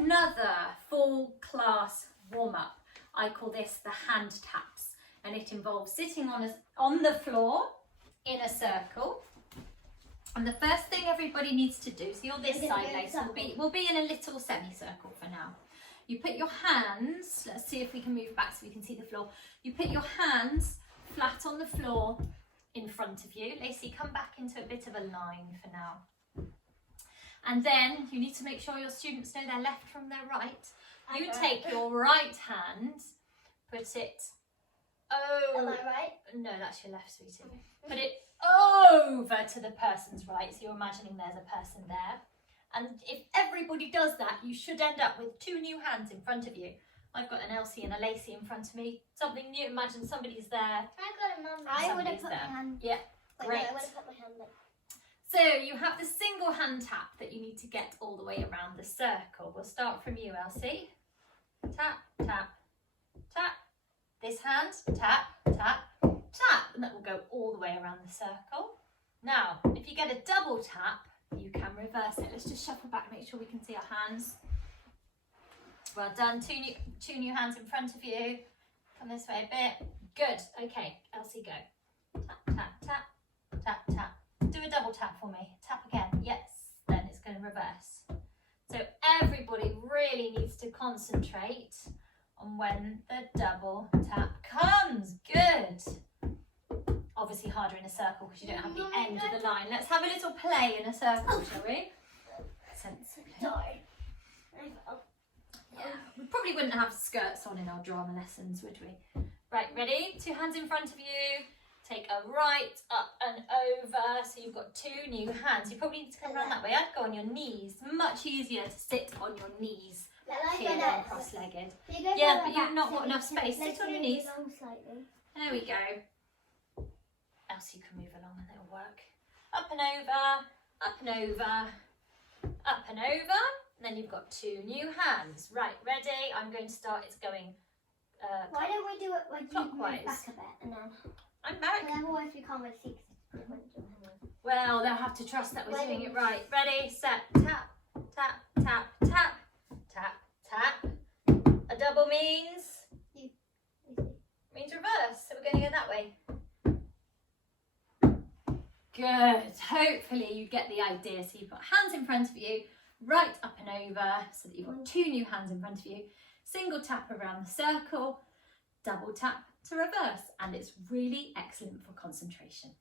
another full class warm-up. I call this the hand taps, and it involves sitting on the floor in a circle. And the first thing everybody needs to do, so you're this side, Lace, we'll be in a little semicircle for now. You put your hands, let's see if we can move back so we can see the floor. You put your hands flat on the floor in front of you. Lacey, come back into a bit of a line for now. And then you need to make sure your students know their left from their right. You take your right hand, put it Am I right? No, that's your left, sweetie. Put it over to the person's right, so you're imagining there's a person there. And if everybody does that, you should end up with two new hands in front of you. I've got an Elsie and a Lacey in front of me. Something new, imagine somebody's there. I got a mum. I would have put my hand. Yeah, great. I would have put my hand like. So you have the single hand tap that you need to get all the way around the circle. We'll start from you, Elsie. Tap, tap, tap. This hand, tap, tap, tap. And that will go all the way around the circle. Now, if you get a double tap, you can reverse it. Let's just shuffle back, make sure we can see our hands. Well done. Two new hands in front of you. Come this way a bit. Good. Okay, Elsie, go. Tap, tap, tap, tap, tap. Do a double tap for me. Tap again. Yes. Then it's going to reverse. So everybody really needs to concentrate on when the double tap comes. Good. Obviously harder in a circle because you don't have the end of the line. Let's have a little play in a circle, shall we? Sensibly. Sorry. Yeah, we probably wouldn't have skirts on in our drama lessons, would we? Right, ready? Two hands in front of you. Take a right, up and over. So you've got two new hands. You probably need to come around that way. I'd go on your knees. Much easier to sit on your knees here than cross-legged. Yeah, but you've not got enough space. Sit on your knees. There we go. Elsie, you can move along and it'll work. Up and over, up and over, up and over. And then you've got two new hands. Right, ready? I'm going to start. It's going why don't we do it when you move clockwise. back a bit and then? I'm back. Otherwise we can't really see. Well, they'll have to trust that we're doing it right. Ready, set, tap, tap, tap, tap, tap, tap. A double means? Means reverse. So we're going to go that way. Good. Hopefully you get the idea. So you've got hands in front of you, right up and over, so that you've got two new hands in front of you. Single tap around the circle, double tap to reverse, and it's really excellent for concentration.